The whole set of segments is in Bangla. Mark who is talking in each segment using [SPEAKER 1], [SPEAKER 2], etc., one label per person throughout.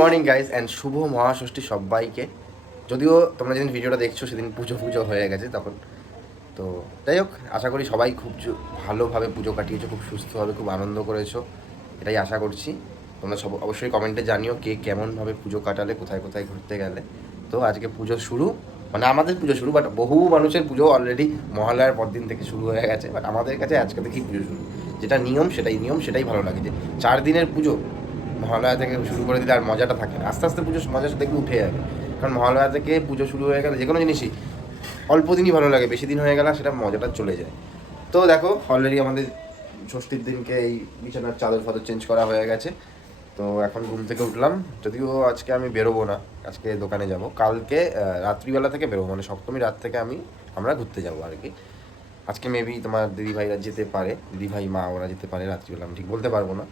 [SPEAKER 1] মর্নিং গাইজ অ্যান্ড শুভ মহাষষ্ঠী সবাইকে। যদিও তোমরা যেদিন ভিডিওটা দেখছ, সেদিন পুজো পুজো হয়ে গেছে তখন। তো যাই হোক, আশা করি সবাই খুব ভালোভাবে পুজো কাটিয়েছো, খুব সুস্থভাবে, খুব আনন্দ করেছ। এটাই আশা করছি। তোমরা সব অবশ্যই কমেন্টে জানিও কে কেমনভাবে পুজো কাটালে, কোথায় কোথায় ঘুরতে গেলে। তো আজকে পুজো শুরু। মানে আমাদের পুজো শুরু বাট বহু মানুষের পুজো অলরেডি মহালয়ার পর দিন থেকে শুরু হয়ে গেছে। বাট আমাদের কাছে আজকে থেকেই পুজো শুরু। যেটা নিয়ম, সেটাই নিয়ম, সেটাই ভালো লাগে যে চার দিনের পুজো মহালয়া থেকে শুরু করে দিলে আর মজাটা থাকে না। আস্তে আস্তে পুজো মজা দেখবে উঠে যাবে। কারণ মহালয়া থেকে পুজো শুরু হয়ে গেলে যে কোনো জিনিসই, অল্প দিনই ভালো লাগে, বেশি দিন হয়ে গেলে সেটা মজাটা চলে যায়। তো দেখো অলরেডি আমাদের ষষ্ঠীর দিনকে এই বিছানার চাদর ফাদর চেঞ্জ করা হয়ে গেছে। তো এখন ঘুম থেকে উঠলাম। যদিও আজকে আমি বেরোবো না, আজকে দোকানে যাব। কালকে রাত্রিবেলা থেকে বেরোবো মানে সপ্তমী রাত থেকে আমি, আমরা ঘুরতে যাব আর কি। আজকে মেবি তোমার দিদি ভাইরা যেতে পারে দিদি ভাই মা, ওরা যেতে পারে, রাত্রিবেলা, আমি ঠিক বলতে পারব না।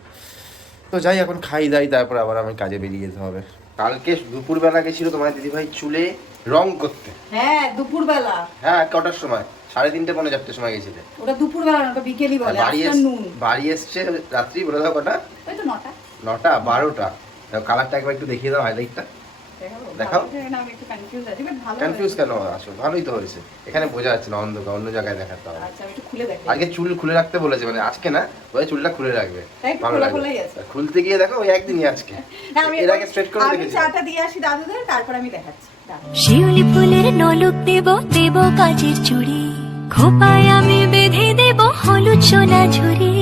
[SPEAKER 1] তো যাই এখন খাই দাই তারপর আবার আমি কাজে বেরিয়ে যেতে হবে। কালকে দুপুরবেলা গেছিল তোমার দিদি ভাই চুলে রং করতে।
[SPEAKER 2] হ্যাঁ দুপুরবেলা।
[SPEAKER 1] হ্যাঁ কটার সময় সাড়ে তিনটে পনেরো চারটের সময় গেছিলে।
[SPEAKER 2] ওটা দুপুরবেলা না ওটা বিকেলই বলে
[SPEAKER 1] বাড়ি এস-
[SPEAKER 2] আফটারনুন
[SPEAKER 1] বাড়ি এসছে রাত্রি বলে দাও কটা?
[SPEAKER 2] ওই তো নটা।
[SPEAKER 1] নটা বারোটা। কালারটা একবার একটু দেখিয়ে দাও হাইলাইটটা দেখাও।
[SPEAKER 2] না, আমি একটু কনফিউজ আছি বাট ভালো
[SPEAKER 1] কনফিউজ কেন? আসো ভালোই তো হয়েছে। এখানে বোঝা যাচ্ছে না অন্ধকার অন্য জায়গায় দেখাতে হবে।
[SPEAKER 2] আচ্ছা আমি একটু খুলে দেখি।
[SPEAKER 1] আগে চুল খুলে রাখতে বলেছে মানে আজকে না ওই চুলটা খুলে রাখবে। ভালো লাগবে। খুলতে গিয়ে দেখো ওই একদিনই আজকে। এর আগে স্ট্রেট করে দেখেছি।
[SPEAKER 2] চাটা দিয়ে আসি দাদুদের তারপর আমি দেখাচ্ছি।
[SPEAKER 3] শিউলি ফুলের নলক দেব দেব কাজের চুড়ি। খোপায় আমি বেঁধে দেব হলুদ সোনা ঝুড়ি।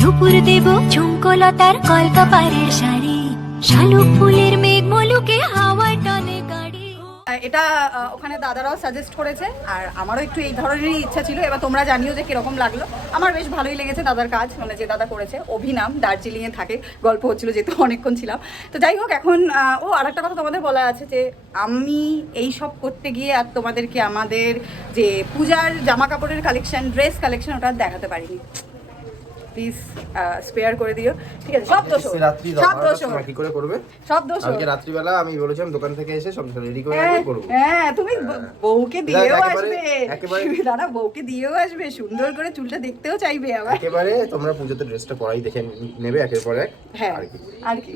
[SPEAKER 3] দুপুর দেব ঝুমকলতার কলকাপাড়ের শাড়ি। শালুক ফুলের মেঘ মলুকে
[SPEAKER 2] এটা ওখানে দাদারাও সাজেস্ট করেছে, আর আমারও একটু এই ধরনেরই ইচ্ছা ছিল। এবার তোমরা জানিও যে কীরকম লাগল। আমার বেশ ভালোই লেগেছে দাদার কাজ মানে যে দাদা করেছে। অভিনাম দার্জিলিংয়ে থাকে, গল্প হচ্ছিল যেহেতু অনেকক্ষণ ছিলাম। তো যাই হোক, এখন ও আরেকটা কথা তোমাদের বলা আছে যে, আমি এই সব করতে গিয়ে আর তোমাদেরকে আমাদের যে পূজার জামা কাপড়ের কালেকশন ড্রেস কালেকশন ওটা আর দেখাতে পারিনি। প্লিজ স্পেয়ার করে দিও। ঠিক আছে সব দোষ
[SPEAKER 1] রাত্রি
[SPEAKER 2] সব দোষ
[SPEAKER 1] কি করে করবে?
[SPEAKER 2] সব দোষ
[SPEAKER 1] আজকে রাত্রিবেলা আমি বলেছিলাম দোকান থেকে এসে সব রেডি করে
[SPEAKER 2] হ্যাঁ,
[SPEAKER 1] রাখব করব।
[SPEAKER 2] হ্যাঁ তুমি বউকে দিয়েও আসবে। দাদা বউকে দিয়েও আসবে সুন্দর করে চুলটা দেখতেও চাইবে আবার।
[SPEAKER 1] একেবারে তোমরা পুজোতে ড্রেসটা পরাই দেখে নেবে একের পর এক।
[SPEAKER 2] হ্যাঁ
[SPEAKER 1] আর কি।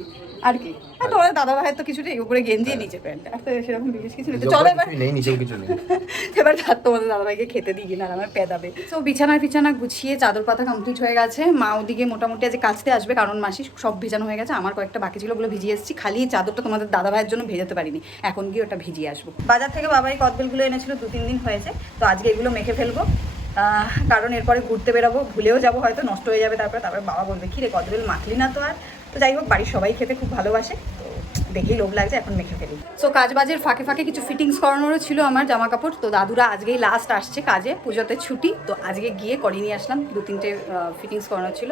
[SPEAKER 2] আর কি? আর আর তোমার দাদা ভাইয়ের তো কিছুটা উপরে গেঞ্জি নিচে প্যান্ট। আর তো সেরকম বিশেষ কিছু নেই। চলো এবার
[SPEAKER 1] নেই নিচেও কিছু নেই।
[SPEAKER 2] এবার রাত তোমাদের দাদাভাইকে খেতে দিই কিনা আমার পেদাবে তো বিছানা ফিছানা গুছিয়ে চাদর পাতা কমপ্লিট হয়ে গেছে। মা ওদিকে মোটামুটি আজ কাচতে আসবে কারণ মাসি সব ভেজানো হয়ে গেছে। আমার কয়েকটা বাকি ছিল ওগুলো ভিজিয়ে এসেছি। খালি চাদরটা তোমাদের দাদা ভাইয়ের জন্য ভেজাতে পারিনি। এখন গিয়ে ওটা ভিজিয়ে আসব। বাজার থেকে বাবাই কদবেলগুলো এনেছিল দু তিন দিন হয়েছে। তো আজকে এগুলো মেখে ফেলব। কারণ এরপরে ঘুরতে বেরাবো। ভুলেও যাব হয়তো নষ্ট হয়ে যাবে তারপরে। তারপরে বাবা বলবে কি রে কদবেল মাখলি না তো আর? তো যাই হোক, বাড়ির সবাই খেতে খুব ভালোবাসে। দেখেই লোভ লাগছে, এখন মেখে ফেলি। সো কাজবাজের ফাঁকে ফাঁকে কিছু ফিটিংস করানোরও ছিল আমার জামা কাপড় তো দাদুরা আজকেই লাস্ট আসছে কাজে, পুজোতে ছুটি। তো আজকে গিয়ে করে নিয়ে আসলাম। দু তিনটে ফিটিংস করানোর ছিল।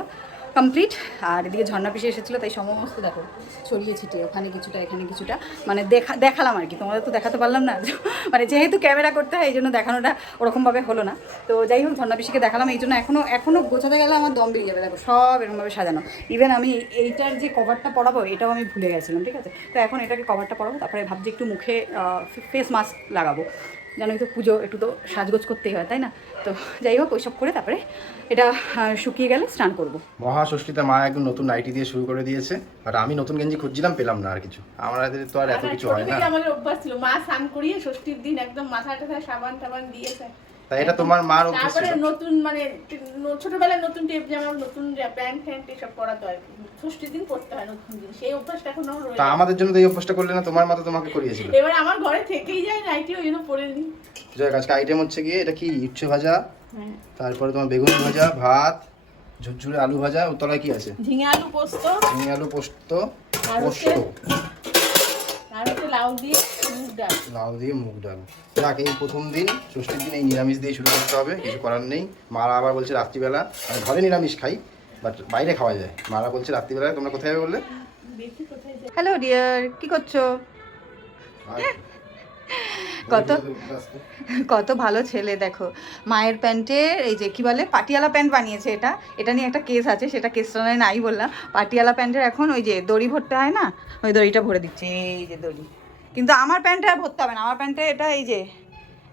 [SPEAKER 2] কমপ্লিট আর এদিকে ঝর্ণা পিসে এসেছিল, তাই সমস্ত দেখো, ছড়িয়ে ছিটিয়ে, ওখানে কিছুটা, এখানে কিছুটা। মানে দেখা, দেখালাম আর কি, তোমাদের তো দেখাতে পারলাম না। মানে যেহেতু ক্যামেরা করতে হয়, এই জন্য দেখানোটা ওরকমভাবে হলো না। তো যাই হোক, ঝর্ণা পিসিকে দেখালাম, এই জন্য এখনও এখনও গোছাতে গেলে আমার দম বেরিয়ে যাবে। দেখো, সব এরকমভাবে সাজানো। ইভেন আমি এইটার যে কভারটা পরাবো, এটাও আমি ভুলে গেছিলাম, ঠিক আছে? তো এখন এটাকে কভারটা পরাবো, তারপরে ভাবছি একটু মুখে ফেস মাস্ক লাগাবো। জানোই তো পুজো একটু তো সাজগোজ করতেই হয় তাই না? তো যাই হোক ওইসব করে তারপরে এটা শুকিয়ে গেলে স্নান করব।
[SPEAKER 1] মহাষষ্ঠীতে মা একদম নতুন নাইটি দিয়ে শুরু করে দিয়েছে আর আমি নতুন গেঞ্জি খুঁজছিলাম পেলাম না আর কিছু। আমাদের তো আর এত কিছু হয় না।
[SPEAKER 4] আমাদের অভ্যাস ছিল মা স্নান করিয়ে ষষ্ঠীর দিন একদম মাথা টাথায় সাবান টাবান দিয়েছে।
[SPEAKER 1] তাই এটা তোমার মার অভ্যাস
[SPEAKER 4] তারপরে নতুন মানে ছোটবেলায় নতুন টেপ জামা নতুন প্যান্ট ফ্যান্ট এসব পরাতে হয় ষষ্ঠীর দিন পড়তে হয় নতুন দিন সেই অভ্যাসটা এখনও
[SPEAKER 1] তা আমাদের জন্য তো এই অভ্যাসটা করলে না তোমার মা তো তোমাকে করিয়েছিল।
[SPEAKER 4] এবার আমার ঘরে থেকেই যায় নাইটি ওই জন্য পরে নিই
[SPEAKER 1] যাই হোক, আজকে আইটেম হচ্ছে গিয়ে এটা কি? উচ্ছে ভাজা?
[SPEAKER 4] হ্যাঁ।
[SPEAKER 1] তারপরে তোমার বেগুন ভাজা ভাত ঝুরঝুরে আলু ভাজা ওর তলায় কি আছে?
[SPEAKER 4] ঝিঙে আলু পোস্ত।
[SPEAKER 1] ঝিঙে আলু পোস্ত পোস্ত।
[SPEAKER 4] আর হচ্ছে লাউ দিয়ে। ডাল?
[SPEAKER 1] লাউ দিয়ে মুগ ডাল। যাক এই প্রথম দিন ষষ্ঠীর দিন এই নিরামিষ দিয়ে শুরু করতে হবে কিছু করার নেই। মারা আবার বলছে রাত্রিবেলা আমি ঘরে নিরামিষ খাই বাট বাইরে খাওয়া যায়। মারা বলছে রাত্রিবেলা তোমরা কোথায় যাবে বললে?
[SPEAKER 4] দেখি কোথায় যায়
[SPEAKER 2] হ্যালো ডিয়ার কি করছ? কত? কত ভালো ছেলে দেখো। মায়ের প্যান্টের এই যে কি বলে পাটিয়ালা প্যান্ট বানিয়েছে এটা। এটা নিয়ে একটা কেস আছে সেটা কেসটা নয় নাই বললাম। পাটিয়ালা প্যান্টের এখন ওই যে দড়ি ভরতে হয় না ওই দড়িটা ভরে দিচ্ছে এই যে দড়ি। কিন্তু আমার প্যান্টে আর ভরতে হবে না। আমার প্যান্টে এটা এই যে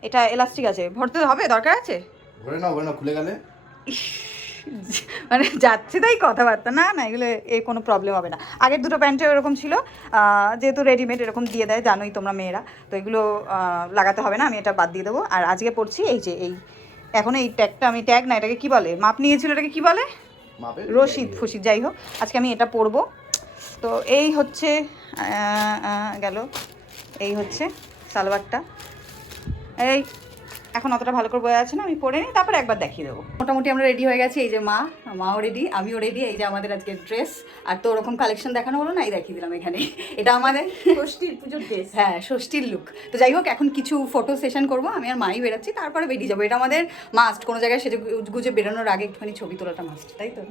[SPEAKER 2] এটা এলাস্টিক আছে। ভরতে হবে? দরকার আছে?
[SPEAKER 1] ঘরে নাও ঘরে নাও খুলে গেলে।
[SPEAKER 2] মানে যাচ্ছে তাই কথাবার্তা। না না এগুলো এ কোনো প্রবলেম হবে না। আগের দুটো প্যান্টে এরকম ছিল। যেহেতু রেডিমেড এরকম দিয়ে দেয় জানোই তোমরা মেয়েরা। তো এগুলো লাগাতে হবে না আমি এটা বাদ দিয়ে দেবো। আর আজকে পড়ছি এই যে এই এখন এই ট্যাগটা আমি ট্যাগ না এটাকে কি বলে? মাপ নিয়েছিল এটাকে কি বলে? রশিদ ফুসিদ যাই হোক। আজকে আমি এটা পরবো। তো এই হচ্ছে গেল। এই হচ্ছে সালোয়ারটা। এই এখন অতটা ভালো করে বোঝা যাচ্ছে না আমি পরে নিই তারপরে একবার দেখিয়ে দেবো। মোটামুটি আমরা রেডি হয়ে গেছি এই যে মা মাও রেডি আমিও রেডি এই যে আমাদের আজকে ড্রেস আর তো ওরকম কালেকশন দেখানো হলো না এই দেখিয়ে দিলাম এখানে। এটা আমাদের
[SPEAKER 4] ষষ্ঠীর পুজোর ড্রেস
[SPEAKER 2] হ্যাঁ ষষ্ঠীর লুক তো যাই হোক এখন কিছু ফটো সেশন করব আমি আর মাই বেরোচ্ছি তারপরে বেরিয়ে যাব। এটা আমাদের মাস্ট কোনো জায়গায় সেজে গুজে বেরোনোর আগে একটুখানি ছবি তোলাটা মাস্ট তাই তো?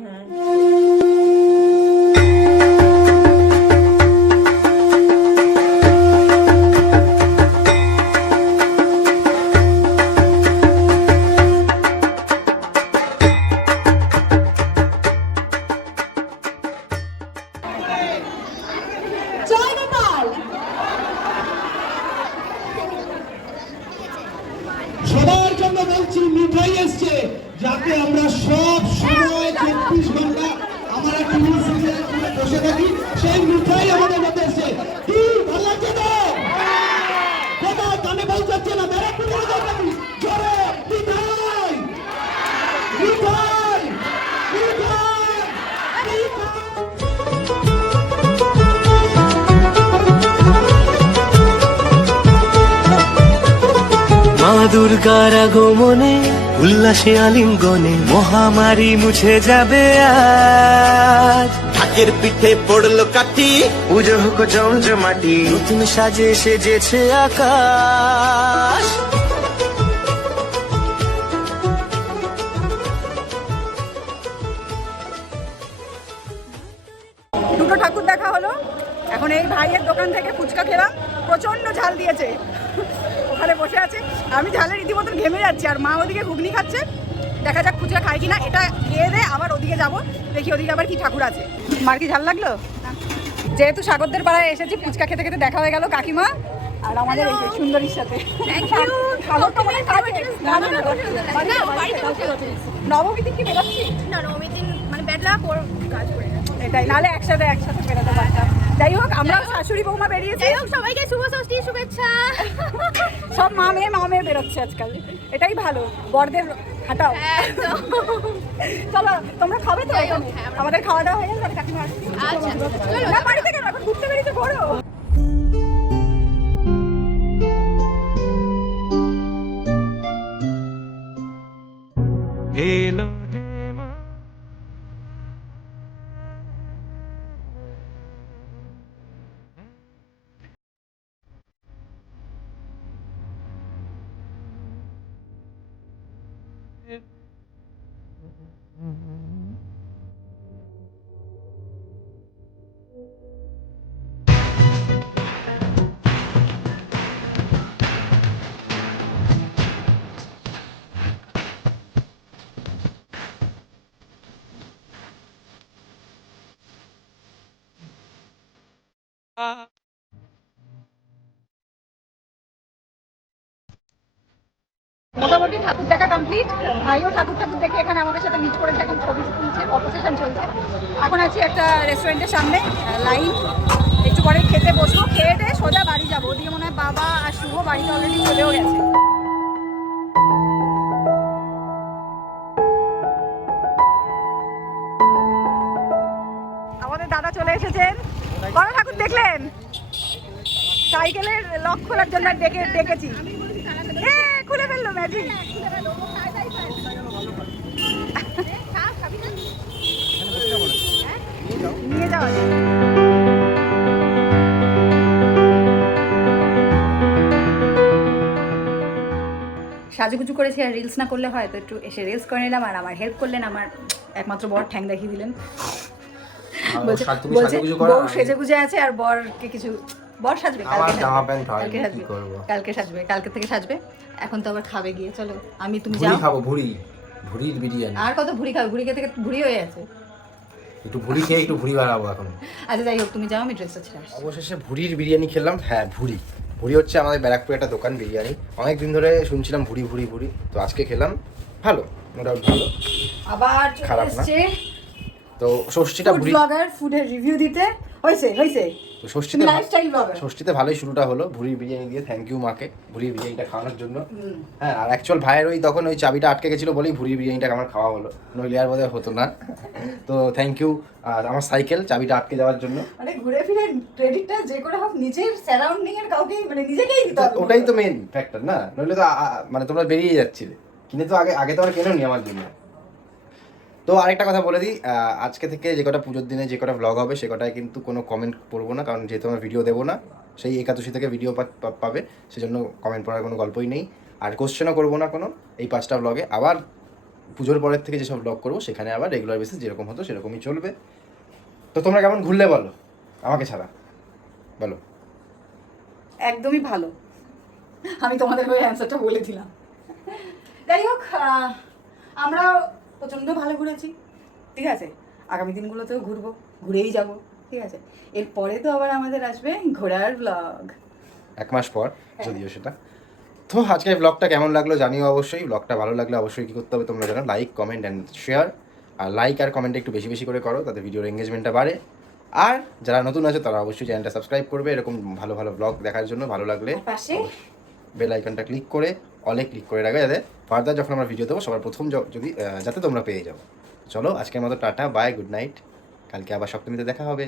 [SPEAKER 5] যাতে আমরা সব সময় চব্বিশ ঘণ্টা আমরা টিভি সিরিয়াল বসে থাকি, সেই মিঠাই আমাদের মধ্যে এসছে। কি ভালো লাগছে তো? না? জোরে, মিঠাই! মিঠাই!
[SPEAKER 6] দুর্গার আগমনে উল্লাসে আলিঙ্গনে মহামারী মুছে যাবে আজ। ঢাকের পিঠে পড়ল কাটি পুজো হোক জমজমাটি নতুন সাজে সেজেছে আকাশ।
[SPEAKER 2] দুটো ঠাকুর দেখা হলো। এখন এই ভাইয়ের দোকান থেকে ফুচকা খেলাম। প্রচণ্ড ঝাল দিয়েছে। ওখানে বসে আছে। আমি ঝালে রীতিমতন ঘেমে যাচ্ছি। আর মা ওদিকে ঘুগনি খাচ্ছে। দেখা যাক ফুচকা খাই কিনা। এটা খেয়ে দে আবার ওদিকে যাব। দেখি ওদিকে আবার কি ঠাকুর আছে। মার কি ঝাল লাগল? যেহেতু সাগরদের পাড়ায় এসেছি ফুচকা খেতে খেতে দেখা হয়ে গেল কাকিমা আর আমাদের এই সুন্দরীর সাথে। সাগর তো কাজে। না, না, না, না, বাড়িতে কালকে রথে। নবমীতে কি বেরোচ্ছি
[SPEAKER 4] না দিন মানে ব্যাডলা কাজ করে।
[SPEAKER 2] এটাই নাহলে একসাথে একসাথে বেরোতে পারতাম। যাই হোক আমরা শাশুড়ি বৌমা বেরিয়েছি।
[SPEAKER 4] যাই হোক সবাইকে শুভ ষষ্ঠী শুভেচ্ছা।
[SPEAKER 2] সব মা মেয়ে মা মেয়ে বেরোচ্ছে আজকাল। এটাই ভালো। বরদের হাঁটাও। চলো তোমরা খাবে তো?
[SPEAKER 4] হ্যাঁ,
[SPEAKER 2] আমাদের খাওয়া দাওয়া হয়ে গেল কাকিমা
[SPEAKER 4] আচ্ছা,
[SPEAKER 2] বাড়িতে কেন এখন ঘুরতে বেরিয়েছে ঘোরো। মোটামুটি ঠাকুর দেখা কমপ্লিট ভাইও ঠাকুর ঠাকুর দেখে এখানে আমাদের সাথে মিট করেছে, এখন ছবি তুলছে ফটো চলছে। এখন আছি একটা রেস্টুরেন্টের সামনে লাইন একটু পরে খেতে বসবো, খেয়ে দিয়ে সোজা বাড়ি যাব। ওদিকে মনে হয় বাবা আর শুভ বাড়িতে অলরেডি চলেও গেছে। আমাদের দাদা চলে এসেছেন। বড় ঠাকুর দেখলেন? সাইকেলের লক খোলার জন্য ডেকে, ডেকেছি। খুলে ফেলল ম্যাজিক নিয়ে যাওয়া। সাজুগুজু করেছি আর রিলস না করলে হয়, তো একটু এসে রিলস করে নিলাম, আর আমার হেল্প করলেন, আমার একমাত্র বড় ঠ্যাং দেখিয়ে দিলেন। বলছে বউ সেজে গুজে আছে আর বরকে কিছু বর সাজবে কালকে সাজবে। কালকে সাজবে। কালকে সাজবে কালকে থেকে সাজবে। এখন তো আবার খাবে গিয়ে চলো আমি তুমি যাও।
[SPEAKER 7] খাব ভুড়ি। ভুড়ির বিরিয়ানি।
[SPEAKER 2] আর কত ভুড়ি খাবে? ভুড়ি খেতে ভুড়ি হয়ে আছে
[SPEAKER 7] একটু ভুড়ি খেয়ে একটু ভুড়ি বাড়াবো এখন।
[SPEAKER 2] আচ্ছা যাই হোক তুমি যাও আমি ড্রেসটা ছেড়ে আসছি।
[SPEAKER 1] অবশেষে ভুড়ির বিরিয়ানি খেলাম। হ্যাঁ ভুড়ি। ভুড়ি হচ্ছে আমাদের ব্যারাকপুরে একটা দোকান বিরিয়ানি। অনেক দিন ধরে শুনছিলাম ভুড়ি ভুড়ি ভুড়ি। তো আজকে খেলাম। ভালো ডাউট ভালো।
[SPEAKER 2] আবার
[SPEAKER 1] খারাপ না। তো ষষ্ঠীটা
[SPEAKER 2] ফুড ব্লগার ফুডের রিভিউ দিতে। হয়েছে হয়েছে
[SPEAKER 1] তো ষষ্ঠীতে
[SPEAKER 2] লাইফস্টাইল ব্লগার
[SPEAKER 1] ষষ্ঠীতে ভালোই শুরুটা হলো ভুড়ির বিরিয়ানি দিয়ে থ্যাংক ইউ মাকে ভুড়ির বিরিয়ানিটা খাওয়ানোর জন্য। হ্যাঁ আর অ্যাকচুয়াল ভাইয়ের ওই তখন ওই চাবিটা আটকে গেছিল বলেই ভুড়ির বিরিয়ানিটা আমার খাওয়া হলো। নইলে আর বোধহয় হতো না। তো থ্যাংক ইউ আর আমার সাইকেল চাবিটা আটকে যাওয়ার জন্য।
[SPEAKER 2] মানে ঘুরে ফিরে ক্রেডিটটা যে করে হোক নিজের সারাউন্ডিং এর কাউকে মানে নিজেকেই দিতে হবে।
[SPEAKER 1] ওটাই তো মেন ফ্যাক্টর না? নইলে তো মানে তোমরা বেরিয়ে যাচ্ছিলে। কিনে তো আগে আগে তো আর কেনোনি আমার জন্য। তো আরেকটা কথা বলে দিই আজকে থেকে যে কটা পুজোর দিনে যে কটা ব্লগ হবে সে কটায় কিন্তু কোনো কমেন্ট করব না, কারণ যেহেতু আমরা ভিডিও দেবো না, সেই একাদশী থেকে ভিডিও পাবে, সেজন্য কমেন্ট করার কোনো গল্পই নেই। আর কোশ্চেনও করব না কোনো, এই পাঁচটা ব্লগে আবার পুজোর পরের থেকে যেসব ব্লগ করব, সেখানে আবার রেগুলার বেসিস যেরকম হতো সেরকমই চলবে। তো তোমরা কেমন ঘুরলে বলো, আমাকে ছাড়া? বলো।
[SPEAKER 2] একদমই ভালো। আমি তোমাদের ওই অ্যান্সারটা বলে দিলাম। যাই হোক আমরা প্রচণ্ড ভালো ঘুরেছি। ঠিক আছে? আগামী দিনগুলোতেও ঘুরবো ঘুরেই যাব ঠিক আছে? এরপরে তো আবার আমাদের আসবে ঘোরার ব্লগ
[SPEAKER 1] এক মাস পর যদিও সেটা। তো আজকের ব্লগটা কেমন লাগল জানিও অবশ্যই। ব্লগটা ভালো লাগলে অবশ্যই কী করতে হবে তোমরা জানো লাইক কমেন্ট অ্যান্ড শেয়ার আর লাইক আর কমেন্ট একটু বেশি বেশি করে করো তাতে ভিডিওর এঙ্গেজমেন্টটা বাড়ে। আর যারা নতুন আছে তারা অবশ্যই চ্যানেলটা সাবস্ক্রাইব করবে। এরকম ভালো ভালো ব্লগ দেখার জন্য ভালো লাগলে
[SPEAKER 2] পাশে
[SPEAKER 1] বেল আইকনটা ক্লিক করে অলে ক্লিক করে রাখবে যাতে ফার্দার যখন আমরা ভিডিও দেবো, সবার প্রথম যদি যাতে তোমরা পেয়ে যাও। চলো, আজকের মতো টাটা বাই গুড নাইট কালকে আবার সপ্তমীতে দেখা হবে।